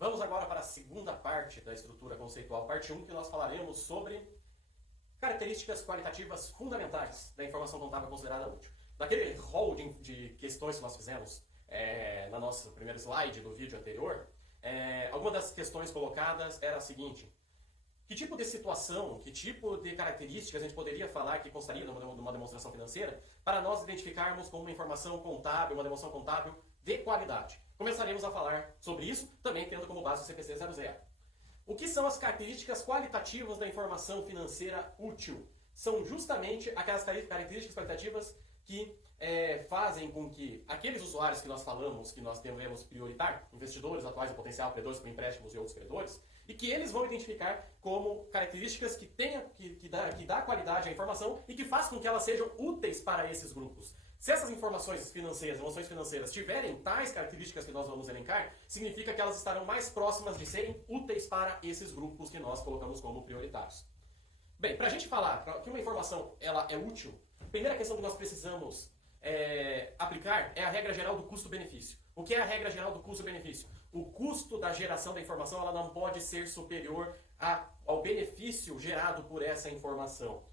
Vamos agora para a segunda parte da estrutura conceitual, parte 1, que nós falaremos sobre características qualitativas fundamentais da informação contábil considerada útil. Naquele rol de questões que nós fizemos na nossa primeiro slide do vídeo anterior, alguma das questões colocadas era a seguinte: que tipo de situação, que tipo de características a gente poderia falar que constaria numa demonstração financeira para nós identificarmos como uma informação contábil, uma demonstração contábil de qualidade? Começaremos a falar sobre isso, também tendo como base o CPC 00. O que são as características qualitativas da informação financeira útil? São justamente aquelas características qualitativas que fazem com que aqueles usuários que nós falamos que nós devemos prioritar, investidores atuais e potencial, credores por empréstimos e outros credores, e que eles vão identificar como características que dá qualidade à informação e que faz com que elas sejam úteis para esses grupos. Se essas informações financeiras tiverem tais características que nós vamos elencar, significa que elas estarão mais próximas de serem úteis para esses grupos que nós colocamos como prioritários. Bem, para a gente falar que uma informação ela é útil, a primeira questão que nós precisamos aplicar é a regra geral do custo-benefício. O que é a regra geral do custo-benefício? O custo da geração da informação ela não pode ser superior ao benefício gerado por essa informação.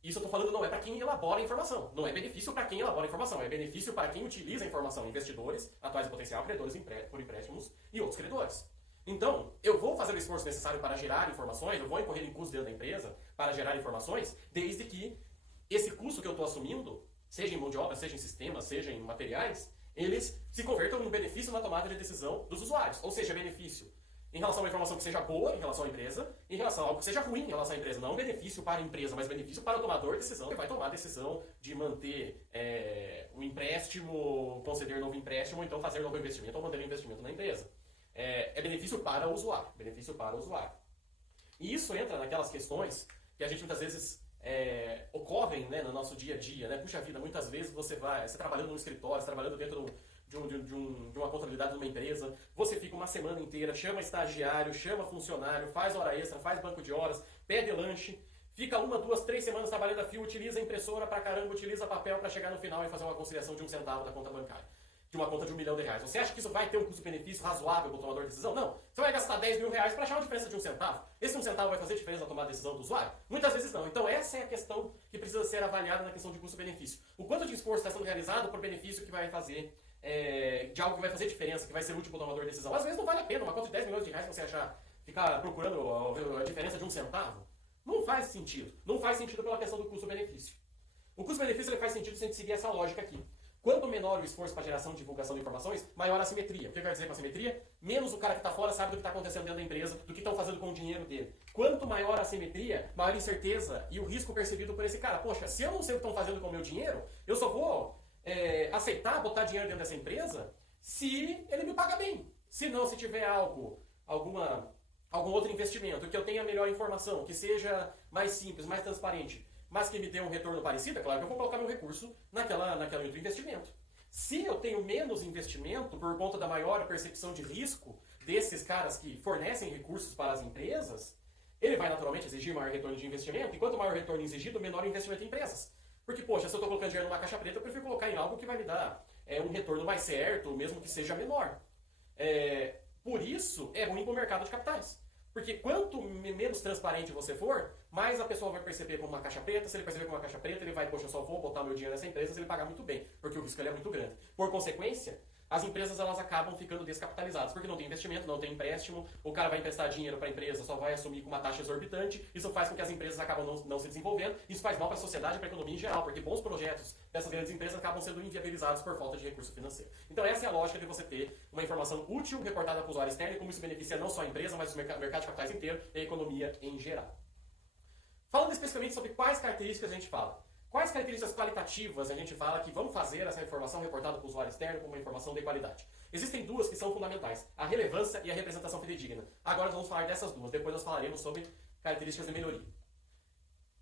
Isso eu estou falando não é para quem elabora a informação, não é benefício para quem elabora a informação, é benefício para quem utiliza a informação, investidores, atuais e potencial, credores por empréstimos e outros credores. Então, eu vou fazer o esforço necessário para gerar informações, eu vou incorrer em custos dentro da empresa para gerar informações, desde que esse custo que eu estou assumindo, seja em mão de obra, seja em sistemas, seja em materiais, eles se convertam em benefício na tomada de decisão dos usuários. Ou seja, benefício em relação a uma informação que seja boa em relação à empresa, em relação a algo que seja ruim em relação à empresa. Não benefício para a empresa, mas benefício para o tomador de decisão, que vai tomar a decisão de manter o empréstimo, conceder novo empréstimo, ou então fazer novo investimento ou manter o investimento na empresa. É benefício para o usuário. Benefício para o usuário. E isso entra naquelas questões que a gente muitas vezes ocorrem, né, no nosso dia a dia. Né? Puxa vida, muitas vezes você trabalhando no escritório, trabalhando dentro de uma contabilidade de uma empresa, você fica uma semana inteira, chama estagiário, chama funcionário, faz hora extra, faz banco de horas, pede lanche, fica 1, 2, 3 semanas trabalhando a fio, utiliza a impressora pra caramba, utiliza papel para chegar no final e fazer uma conciliação de 1 centavo da conta bancária, de uma conta de R$1 milhão. Você acha que isso vai ter um custo-benefício razoável para o tomador de decisão? Não. Você vai gastar R$10 mil para achar uma diferença de 1 centavo. Esse 1 centavo vai fazer diferença na tomada de decisão do usuário? Muitas vezes não. Então essa é a questão que precisa ser avaliada na questão de custo-benefício. O quanto de esforço está sendo realizado por benefício que vai fazer de algo que vai fazer diferença, que vai ser útil para o tomador de decisão. Às vezes não vale a pena uma conta de R$10 milhões você ficar procurando a diferença de 1 centavo. Não faz sentido. Não faz sentido pela questão do custo-benefício. O custo-benefício ele faz sentido se a gente seguir essa lógica aqui. Quanto menor o esforço para geração e divulgação de informações, maior a assimetria. O que eu quero dizer com assimetria? Menos o cara que está fora sabe do que está acontecendo dentro da empresa, do que estão fazendo com o dinheiro dele. Quanto maior a assimetria, maior a incerteza e o risco percebido por esse cara. Poxa, se eu não sei o que estão fazendo com o meu dinheiro, eu só vou aceitar botar dinheiro dentro dessa empresa se ele me paga bem. Se não, se tiver algum outro investimento, que eu tenha melhor informação, que seja mais simples, mais transparente, mas que me dê um retorno parecido, é claro que eu vou colocar meu recurso naquele outro investimento. Se eu tenho menos investimento por conta da maior percepção de risco desses caras que fornecem recursos para as empresas, ele vai naturalmente exigir maior retorno de investimento, e quanto maior o retorno exigido, menor o investimento em empresas. Porque, poxa, se eu estou colocando dinheiro numa caixa preta, eu prefiro colocar em algo que vai me dar um retorno mais certo, mesmo que seja menor. Por isso, é ruim para o mercado de capitais. Porque quanto menos transparente você for, mais a pessoa vai perceber como uma caixa preta. Se ele perceber como uma caixa preta, ele vai, poxa, eu só vou botar meu dinheiro nessa empresa se ele pagar muito bem, porque o risco é muito grande. Por consequência, as empresas elas acabam ficando descapitalizadas, porque não tem investimento, não tem empréstimo, o cara vai emprestar dinheiro para a empresa, só vai assumir com uma taxa exorbitante, isso faz com que as empresas acabam não se desenvolvendo, isso faz mal para a sociedade e para a economia em geral, porque bons projetos dessas grandes empresas acabam sendo inviabilizados por falta de recurso financeiro. Então essa é a lógica de você ter uma informação útil reportada para o usuário externo e como isso beneficia não só a empresa, mas o mercado de capitais inteiro e a economia em geral. Falando especificamente sobre quais características a gente fala. Quais características qualitativas a gente fala que vão fazer essa informação reportada para o usuário externo como uma informação de qualidade? Existem duas que são fundamentais, a relevância e a representação fidedigna. Agora nós vamos falar dessas duas, depois nós falaremos sobre características de melhoria.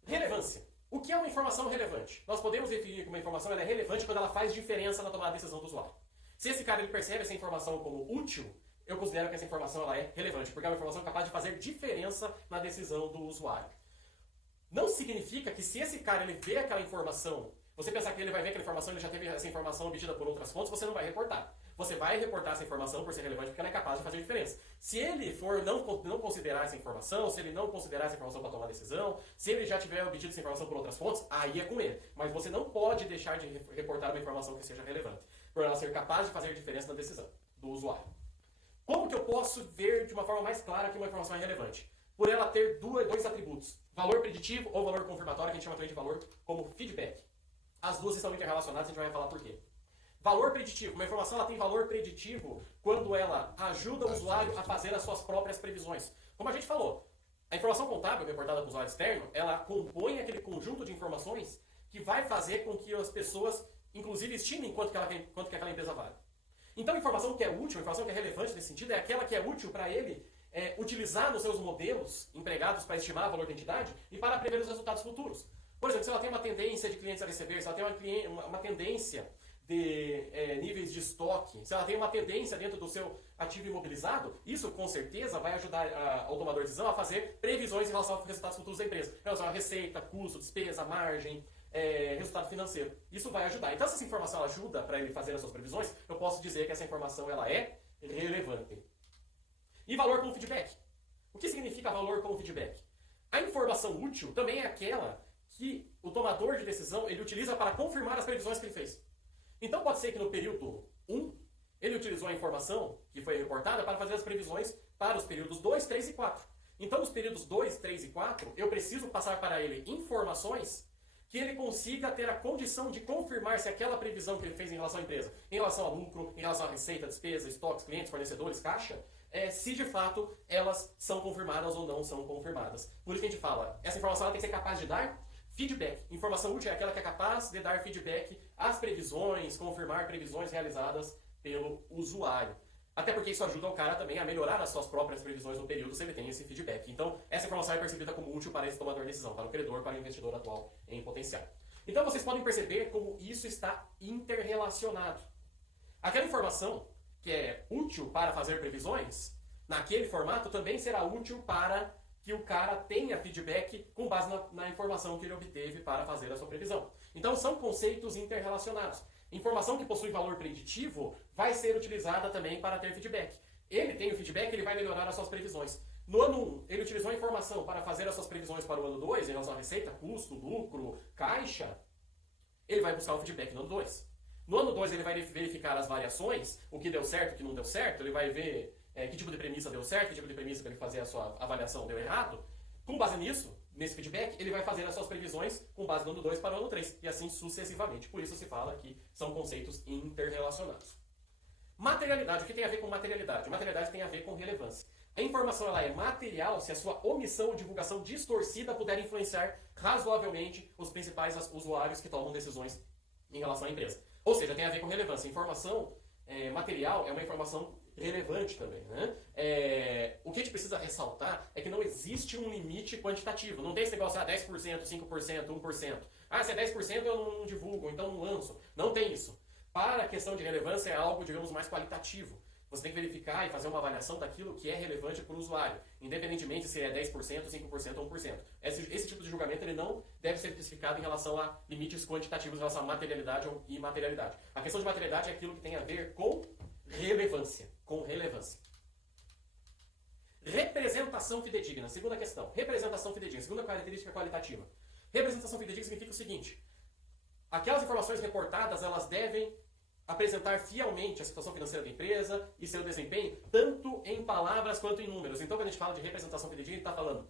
Relevância. O que é uma informação relevante? Nós podemos definir que uma informação é relevante quando ela faz diferença na tomada de decisão do usuário. Se esse cara ele percebe essa informação como útil, eu considero que essa informação ela é relevante, porque é uma informação capaz de fazer diferença na decisão do usuário. Não significa que se esse cara ele vê aquela informação Você pensar que ele vai ver aquela informação, ele já teve essa informação obtida por outras fontes, você não vai reportar. Você vai reportar essa informação por ser relevante porque ela é capaz de fazer diferença. Se ele for não considerar essa informação, se ele não considerar essa informação para tomar decisão, se ele já tiver obtido essa informação por outras fontes, aí é com ele. Mas você não pode deixar de reportar uma informação que seja relevante, por ela ser capaz de fazer diferença na decisão do usuário. Como que eu posso ver de uma forma mais clara que uma informação é relevante? Por ela ter dois atributos, valor preditivo ou valor confirmatório, que a gente chama também de valor como feedback. As duas estão interrelacionadas, a gente vai falar por quê. Valor preditivo. Uma informação ela tem valor preditivo quando ela ajuda o usuário a fazer as suas próprias previsões. Como a gente falou, a informação contábil reportada para o usuário externo, ela compõe aquele conjunto de informações que vai fazer com que as pessoas, inclusive, estimem quanto que aquela empresa vale. Então, a informação que é útil, a informação que é relevante nesse sentido, é aquela que é útil para ele utilizar nos seus modelos empregados para estimar o valor da entidade e para prever os resultados futuros. Por exemplo, se ela tem uma tendência de clientes a receber, se ela tem uma tendência de níveis de estoque, se ela tem uma tendência dentro do seu ativo imobilizado, isso com certeza vai ajudar o tomador de decisão a fazer previsões em relação aos resultados futuros da empresa, em relação à receita, custo, despesa, margem, resultado financeiro. Isso vai ajudar. Então, se essa informação ajuda para ele fazer as suas previsões, eu posso dizer que essa informação ela é relevante. E valor como feedback. O que significa valor como feedback? A informação útil também é aquela que o tomador de decisão ele utiliza para confirmar as previsões que ele fez. Então pode ser que no período 1, ele utilizou a informação que foi reportada para fazer as previsões para os períodos 2, 3 e 4. Então nos períodos 2, 3 e 4, eu preciso passar para ele informações que ele consiga ter a condição de confirmar se aquela previsão que ele fez em relação à empresa, em relação ao lucro, em relação à receita, despesa, estoques, clientes, fornecedores, caixa, se de fato elas são confirmadas ou não são confirmadas. Por isso que a gente fala, essa informação ela tem que ser capaz de dar feedback. Informação útil é aquela que é capaz de dar feedback às previsões, confirmar previsões realizadas pelo usuário. Até porque isso ajuda o cara também a melhorar as suas próprias previsões no período se ele tem esse feedback. Então, essa informação é percebida como útil para esse tomador de decisão, para o credor, para o investidor atual em potencial. Então, vocês podem perceber como isso está interrelacionado. Aquela informação que é útil para fazer previsões, naquele formato também será útil para que o cara tenha feedback com base na informação que ele obteve para fazer a sua previsão. Então, são conceitos interrelacionados. Informação que possui valor preditivo vai ser utilizada também para ter feedback. Ele tem o feedback, ele vai melhorar as suas previsões. No ano 1, ele utilizou a informação para fazer as suas previsões para o ano 2, em relação à receita, custo, lucro, caixa. Ele vai buscar o feedback no ano 2. No ano 2, ele vai verificar as variações, o que deu certo, o que não deu certo, ele vai ver que tipo de premissa deu certo, que tipo de premissa para ele fazer a sua avaliação deu errado. Com base nisso, nesse feedback, ele vai fazer as suas previsões com base no ano 2 para o ano 3, e assim sucessivamente. Por isso se fala que são conceitos interrelacionados. Materialidade. O que tem a ver com materialidade? Materialidade tem a ver com relevância. A informação ela é material se a sua omissão ou divulgação distorcida puder influenciar razoavelmente os principais usuários que tomam decisões em relação à empresa. Ou seja, tem a ver com relevância. Informação material é uma informação relevante também, né? O que a gente precisa ressaltar é que não existe um limite quantitativo. Não tem esse negócio, 10%, 5%, 1%. Se é 10% eu não divulgo, então não lanço. Não tem isso. Para a questão de relevância é algo, digamos, mais qualitativo. Você tem que verificar e fazer uma avaliação daquilo que é relevante para o usuário, independentemente se é 10%, 5% ou 1%. Esse tipo de julgamento ele não deve ser especificado em relação a limites quantitativos, em relação a materialidade ou imaterialidade. A questão de materialidade é aquilo que tem a ver com relevância. Representação fidedigna. Segunda questão. Representação fidedigna. Segunda característica qualitativa. Representação fidedigna significa o seguinte. Aquelas informações reportadas, elas devem apresentar fielmente a situação financeira da empresa e seu desempenho, tanto em palavras quanto em números. Então, quando a gente fala de representação fidedigna, a gente está falando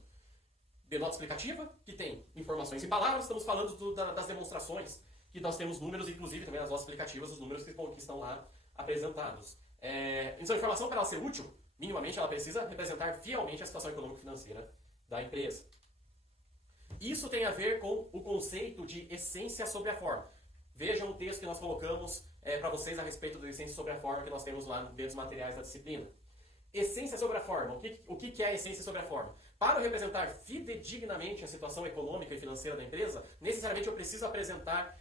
de nota explicativa, que tem informações em palavras, estamos falando das demonstrações, que nós temos números, inclusive também nas notas explicativas, os números que estão lá apresentados. Então, a informação, para ela ser útil, minimamente, ela precisa representar fielmente a situação econômico-financeira da empresa. Isso tem a ver com o conceito de essência sobre a forma. Vejam o texto que nós colocamos para vocês a respeito da essência sobre a forma que nós temos lá dentro dos materiais da disciplina. Essência sobre a forma. O que é a essência sobre a forma? Para eu representar fidedignamente a situação econômica e financeira da empresa, necessariamente eu preciso apresentar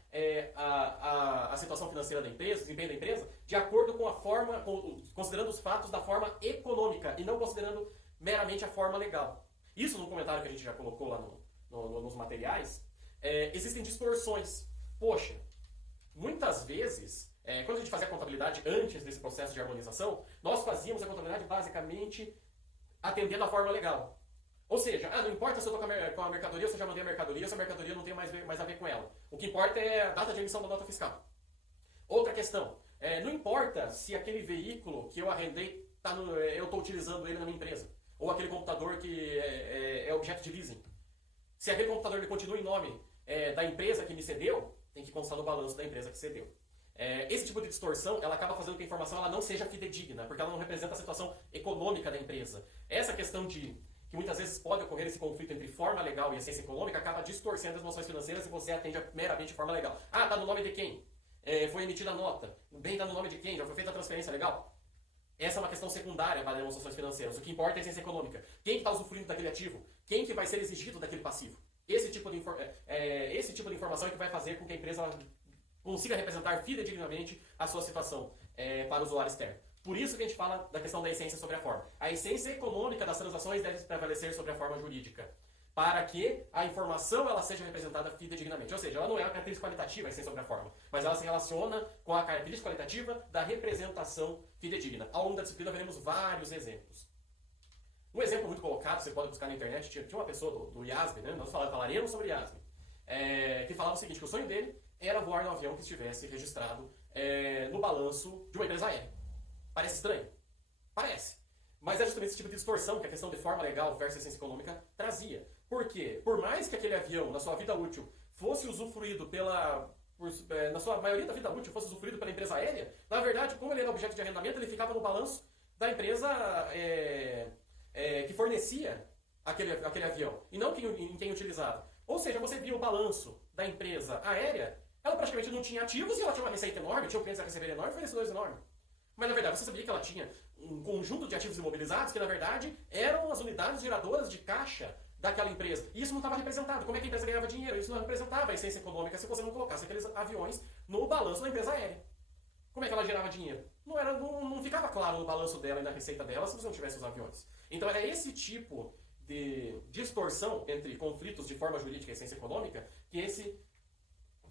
a situação financeira da empresa, o desempenho da empresa, de acordo com a forma, considerando os fatos da forma econômica e não considerando meramente a forma legal. Isso, no comentário que a gente já colocou lá nos materiais, existem distorções. poxa, muitas vezes, quando a gente fazia a contabilidade antes desse processo de harmonização, nós fazíamos a contabilidade basicamente atendendo a forma legal. Ou seja, não importa se eu estou com a mercadoria, se eu já mandei a mercadoria, se a mercadoria não tem mais a ver com ela. O que importa é a data de emissão da nota fiscal. Outra questão, não importa se aquele veículo que eu arrendei, eu estou utilizando ele na minha empresa. Ou aquele computador que é objeto de leasing. Se aquele computador ele continua em nome da empresa que me cedeu, tem que constar no balanço da empresa que cedeu. Esse tipo de distorção, ela acaba fazendo com que a informação ela não seja fidedigna, porque ela não representa a situação econômica da empresa. Essa questão de que muitas vezes pode ocorrer esse conflito entre forma legal e essência econômica, acaba distorcendo as noções financeiras e você atende meramente de forma legal. Tá no nome de quem? Foi emitida a nota. O bem tá no nome de quem? Já foi feita a transferência legal? Essa é uma questão secundária para demonstrações financeiras. O que importa é a essência econômica. Quem está usufruindo daquele ativo? Quem que vai ser exigido daquele passivo? Esse tipo de informação é que vai fazer com que a empresa consiga representar fidedignamente a sua situação para o usuário externo. Por isso que a gente fala da questão da essência sobre a forma. A essência econômica das transações deve prevalecer sobre a forma jurídica, para que a informação ela seja representada fidedignamente. Ou seja, ela não é uma característica qualitativa, a essência sobre a forma, mas ela se relaciona com a característica qualitativa da representação fidedigna. Ao longo da disciplina veremos vários exemplos. Um exemplo muito colocado, você pode buscar na internet, tinha uma pessoa do IASB, né? Nós falaremos sobre IASB, que falava o seguinte, que o sonho dele era voar no avião que estivesse registrado no balanço de uma empresa aérea. Parece estranho? Parece. Mas é justamente esse tipo de distorção que a questão de forma legal versus essência econômica trazia. Por quê? Por mais que aquele avião, na sua vida útil, fosse usufruído na sua maioria da vida útil, fosse usufruído pela empresa aérea, na verdade, como ele era objeto de arrendamento, ele ficava no balanço da empresa que fornecia aquele avião, e não em quem utilizava. Ou seja, você via o balanço da empresa aérea, ela praticamente não tinha ativos e ela tinha uma receita enorme, tinha um cliente a receber enorme e fornecedores enormes. Mas, na verdade, você sabia que ela tinha um conjunto de ativos imobilizados que, na verdade, eram as unidades geradoras de caixa daquela empresa. E isso não estava representado. Como é que a empresa ganhava dinheiro? Isso não representava a essência econômica se você não colocasse aqueles aviões no balanço da empresa aérea. Como é que ela gerava dinheiro? Não ficava claro no balanço dela e na receita dela se você não tivesse os aviões. Então, era esse tipo de distorção entre conflitos de forma jurídica e essência econômica que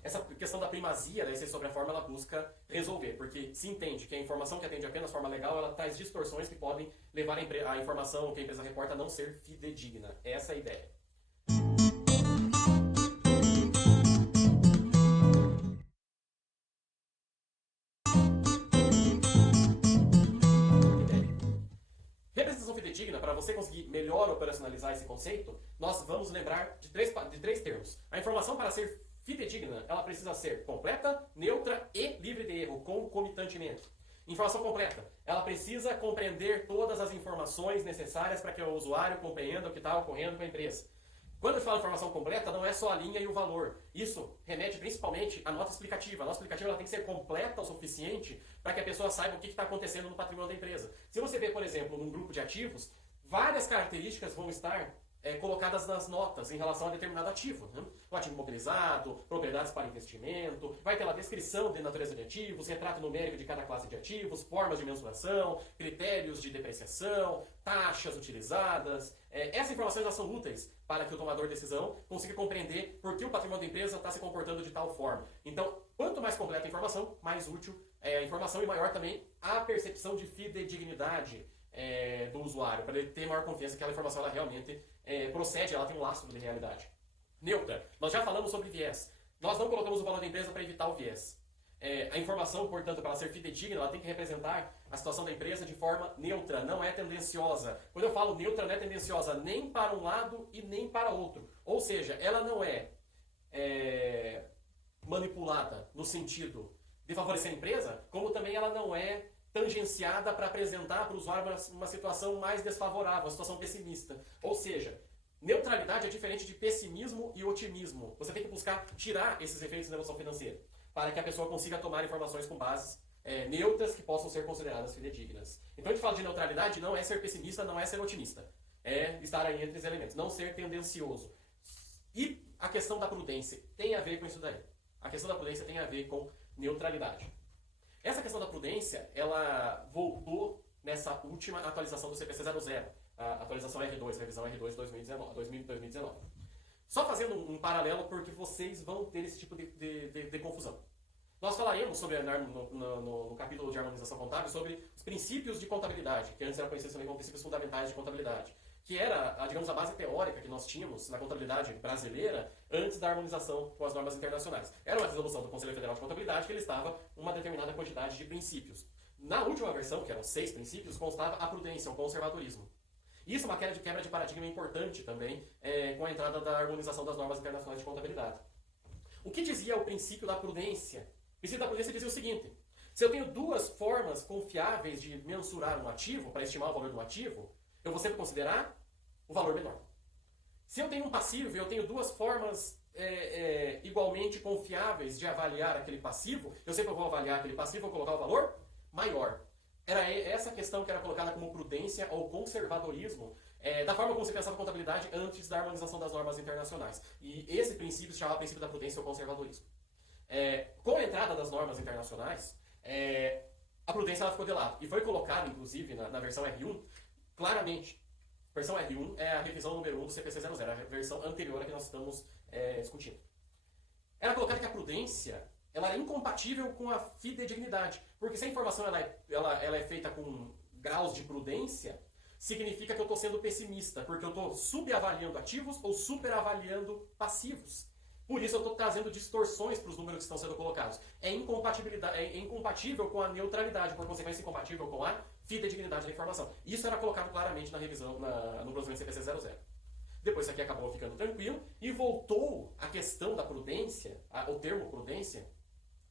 essa questão da primazia da essência sobre a forma ela busca resolver, porque se entende que a informação que atende apenas forma legal, ela traz distorções que podem levar a informação que a empresa reporta a não ser fidedigna. Essa é a ideia. Representação fidedigna, para você conseguir melhor operacionalizar esse conceito, nós vamos lembrar de três termos. A informação para ser fidedigna, ela precisa ser completa, neutra e livre de erro, concomitantemente. Informação completa, ela precisa compreender todas as informações necessárias para que o usuário compreenda o que está ocorrendo com a empresa. Quando eu falo informação completa, não é só a linha e o valor. Isso remete principalmente à nota explicativa. A nota explicativa ela tem que ser completa o suficiente para que a pessoa saiba o que está acontecendo no patrimônio da empresa. Se você vê, por exemplo, num grupo de ativos, várias características vão estar colocadas nas notas em relação a determinado ativo. Né? O ativo imobilizado, propriedades para investimento, vai ter lá descrição de natureza de ativos, retrato numérico de cada classe de ativos, formas de mensuração, critérios de depreciação, taxas utilizadas. Essas informações já são úteis para que o tomador de decisão consiga compreender por que o patrimônio da empresa está se comportando de tal forma. Então, quanto mais completa a informação, mais útil é a informação e maior também a percepção de fidedignidade do usuário, para ele ter maior confiança que aquela informação ela realmente procede, ela tem um lastro de realidade. Neutra. Nós já falamos sobre viés. Nós não colocamos o valor da empresa para evitar o viés. A informação, portanto, para ela ser fidedigna, ela tem que representar a situação da empresa de forma neutra, não é tendenciosa. Quando eu falo neutra, não é tendenciosa nem para um lado e nem para outro. Ou seja, ela não é manipulada no sentido de favorecer a empresa, como também ela não é tangenciada para apresentar para o usuário uma situação mais desfavorável, uma situação pessimista. Ou seja, neutralidade é diferente de pessimismo e otimismo. Você tem que buscar tirar esses efeitos da emoção financeira, para que a pessoa consiga tomar informações com bases neutras que possam ser consideradas fidedignas. Então a gente fala de neutralidade, não é ser pessimista, não é ser otimista. É estar aí entre os elementos, não ser tendencioso. E a questão da prudência tem a ver com isso daí. A questão da prudência tem a ver com neutralidade. Essa questão da prudência, ela voltou nessa última atualização do CPC 00, a atualização R2, revisão R2 2019. Só fazendo um paralelo, porque vocês vão ter esse tipo de conflito. confusão. Nós falaremos sobre, no capítulo de harmonização contábil sobre os princípios de contabilidade, que antes eram conhecidos também como princípios fundamentais de contabilidade, que era, digamos, a base teórica que nós tínhamos na contabilidade brasileira antes da harmonização com as normas internacionais. Era uma resolução do Conselho Federal de Contabilidade que listava uma determinada quantidade de princípios. Na última versão, que eram 6 princípios, constava a prudência, o conservadorismo. Isso é uma quebra de paradigma importante também com a entrada da harmonização das normas internacionais de contabilidade. O que dizia o princípio da prudência? O princípio da prudência dizia o seguinte: se eu tenho 2 formas confiáveis de mensurar um ativo, para estimar o valor do ativo, eu vou sempre considerar o valor menor. Se eu tenho um passivo e eu tenho 2 formas igualmente confiáveis de avaliar aquele passivo, eu sempre vou avaliar aquele passivo e vou colocar o valor maior. Era essa questão que era colocada como prudência ou conservadorismo, da forma como se pensava a contabilidade antes da harmonização das normas internacionais. E esse princípio se chamava princípio da prudência ou conservadorismo. Com a entrada das normas internacionais, a prudência ela ficou de lado. E foi colocada, inclusive, na versão R1, claramente. A versão R1 é a revisão número 1 do CPC 00, a versão anterior a que nós estamos discutindo. Era colocado que a prudência ela é incompatível com a fidedignidade. Porque se a informação ela é feita com graus de prudência, significa que eu estou sendo pessimista, porque eu estou subavaliando ativos ou superavaliando passivos. Por isso eu estou trazendo distorções para os números que estão sendo colocados. É incompatível com a neutralidade, por consequência incompatível com a fidedignidade da informação. Isso era colocado claramente na revisão, no procedimento CPC 00. Depois isso aqui acabou ficando tranquilo e voltou a questão da prudência, o termo prudência,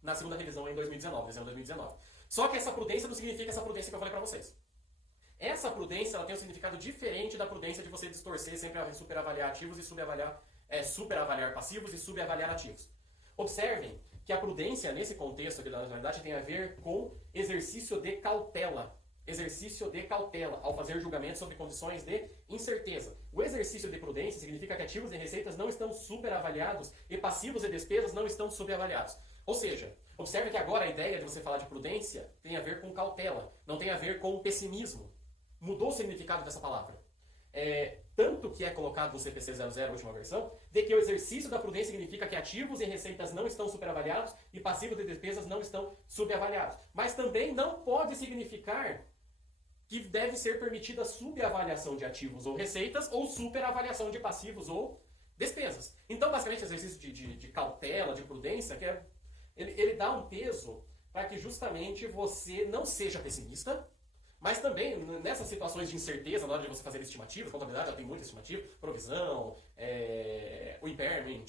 na segunda revisão em 2019, dezembro de 2019. Só que essa prudência não significa essa prudência que eu falei para vocês. Essa prudência ela tem um significado diferente da prudência de você distorcer sempre a superavaliar ativos e superavaliar passivos e subavaliar ativos. Observem que a prudência, nesse contexto aqui da nacionalidade, tem a ver com exercício de cautela. Exercício de cautela, ao fazer julgamentos sobre condições de incerteza. O exercício de prudência significa que ativos e receitas não estão superavaliados e passivos e despesas não estão subavaliados. Ou seja, observe que agora a ideia de você falar de prudência tem a ver com cautela, não tem a ver com pessimismo. Mudou o significado dessa palavra. Tanto que é colocado no CPC 00, a última versão, de que o exercício da prudência significa que ativos e receitas não estão superavaliados e passivos e despesas não estão subavaliados. Mas também não pode significar que deve ser permitida a subavaliação de ativos ou receitas ou superavaliação de passivos ou despesas. Então, basicamente, o exercício de cautela, de prudência, ele dá um peso para que justamente você não seja pessimista, mas também nessas situações de incerteza, na hora de você fazer estimativas, a contabilidade já tem muita estimativa, provisão, o impairment,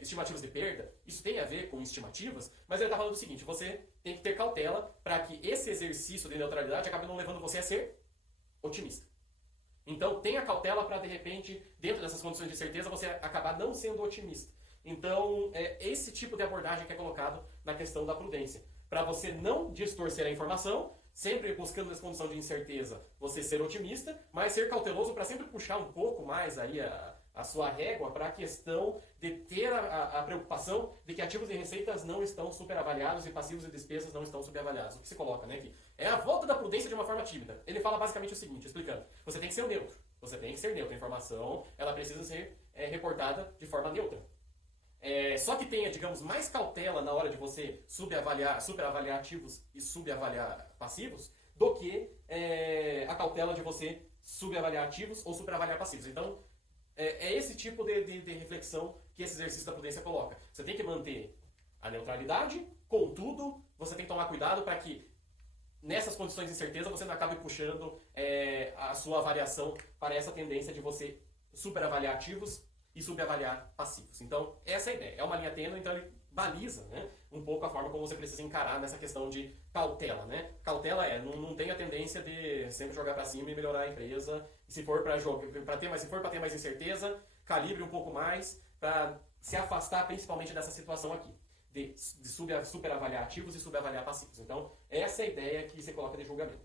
estimativas de perda, isso tem a ver com estimativas, mas ele está falando o seguinte: você tem que ter cautela para que esse exercício de neutralidade acabe não levando você a ser otimista. Então tenha cautela para, de repente, dentro dessas condições de incerteza, você acabar não sendo otimista. Então, esse tipo de abordagem que é colocado na questão da prudência. Para você não distorcer a informação, sempre buscando nessa condição de incerteza, você ser otimista, mas ser cauteloso para sempre puxar um pouco mais aí a sua régua para a questão de ter a preocupação de que ativos e receitas não estão superavaliados e passivos e despesas não estão subavaliados. O que se coloca, né, aqui? É a volta da prudência de uma forma tímida. Ele fala basicamente o seguinte, explicando. Você tem que ser neutro. Você tem que ser neutro. A informação, ela precisa ser reportada de forma neutra. Só que tenha, digamos, mais cautela na hora de você superavaliar ativos e subavaliar passivos do que a cautela de você subavaliar ativos ou superavaliar passivos. Então, é esse tipo de reflexão que esse exercício da prudência coloca. Você tem que manter a neutralidade, contudo, você tem que tomar cuidado para que nessas condições de incerteza você não acabe puxando a sua avaliação para essa tendência de você superavaliar ativos e subavaliar passivos. Então, essa é a ideia. É uma linha tênue, então ele baliza, né, um pouco a forma como você precisa encarar nessa questão de cautela. Né? Cautela não tem a tendência de sempre jogar para cima e melhorar a empresa. E se for para ter mais incerteza, calibre um pouco mais para se afastar principalmente dessa situação aqui, de superavaliar ativos e subavaliar passivos. Então, essa é a ideia que se coloca de julgamento.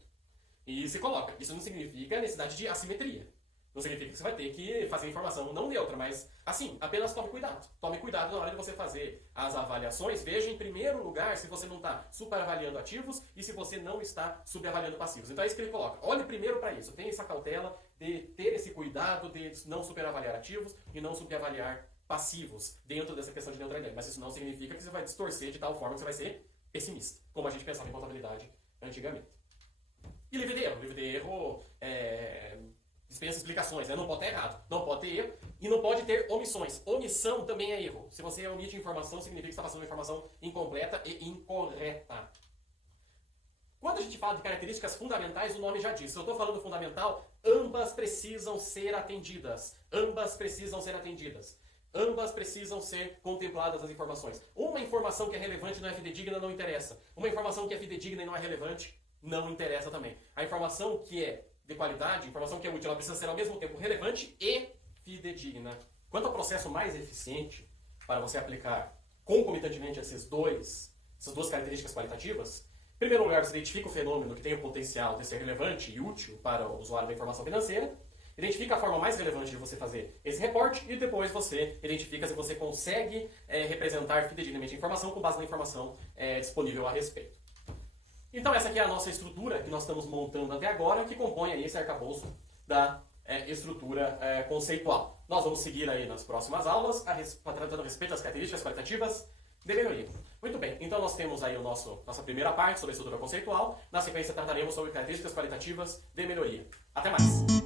E se coloca. Isso não significa a necessidade de assimetria. Não significa que você vai ter que fazer informação não neutra, mas, assim, apenas tome cuidado. Tome cuidado na hora de você fazer as avaliações. Veja, em primeiro lugar, se você não está superavaliando ativos e se você não está subavaliando passivos. Então é isso que ele coloca. Olhe primeiro para isso. Tenha essa cautela de ter esse cuidado de não superavaliar ativos e não subavaliar passivos dentro dessa questão de neutralidade, mas isso não significa que você vai distorcer de tal forma que você vai ser pessimista, como a gente pensava em contabilidade antigamente. E livre de erro. Livre de erro dispensa explicações, né? Não pode ter errado, não pode ter erro e não pode ter omissões. Omissão também é erro. Se você omite informação, significa que está passando uma informação incompleta e incorreta. Quando a gente fala de características fundamentais, o nome já diz. Se eu estou falando fundamental, ambas precisam ser atendidas. Ambas precisam ser atendidas. Ambas precisam ser contempladas as informações. Uma informação que é relevante e não é fidedigna não interessa. Uma informação que é fidedigna e não é relevante não interessa também. A informação que é de qualidade, a informação que é útil, ela precisa ser ao mesmo tempo relevante e fidedigna. Quanto ao processo mais eficiente para você aplicar concomitantemente essas duas características qualitativas, em primeiro lugar, você identifica o fenômeno que tem o potencial de ser relevante e útil para o usuário da informação financeira, identifica a forma mais relevante de você fazer esse reporte e depois você identifica se você consegue representar fidedignamente a informação com base na informação disponível a respeito. Então essa aqui é a nossa estrutura que nós estamos montando até agora, que compõe aí esse arcabouço da estrutura conceitual. Nós vamos seguir aí nas próximas aulas, tratando a respeito das características qualitativas de melhoria. Muito bem, então nós temos aí nossa primeira parte sobre a estrutura conceitual. Na sequência trataremos sobre características qualitativas de melhoria. Até mais!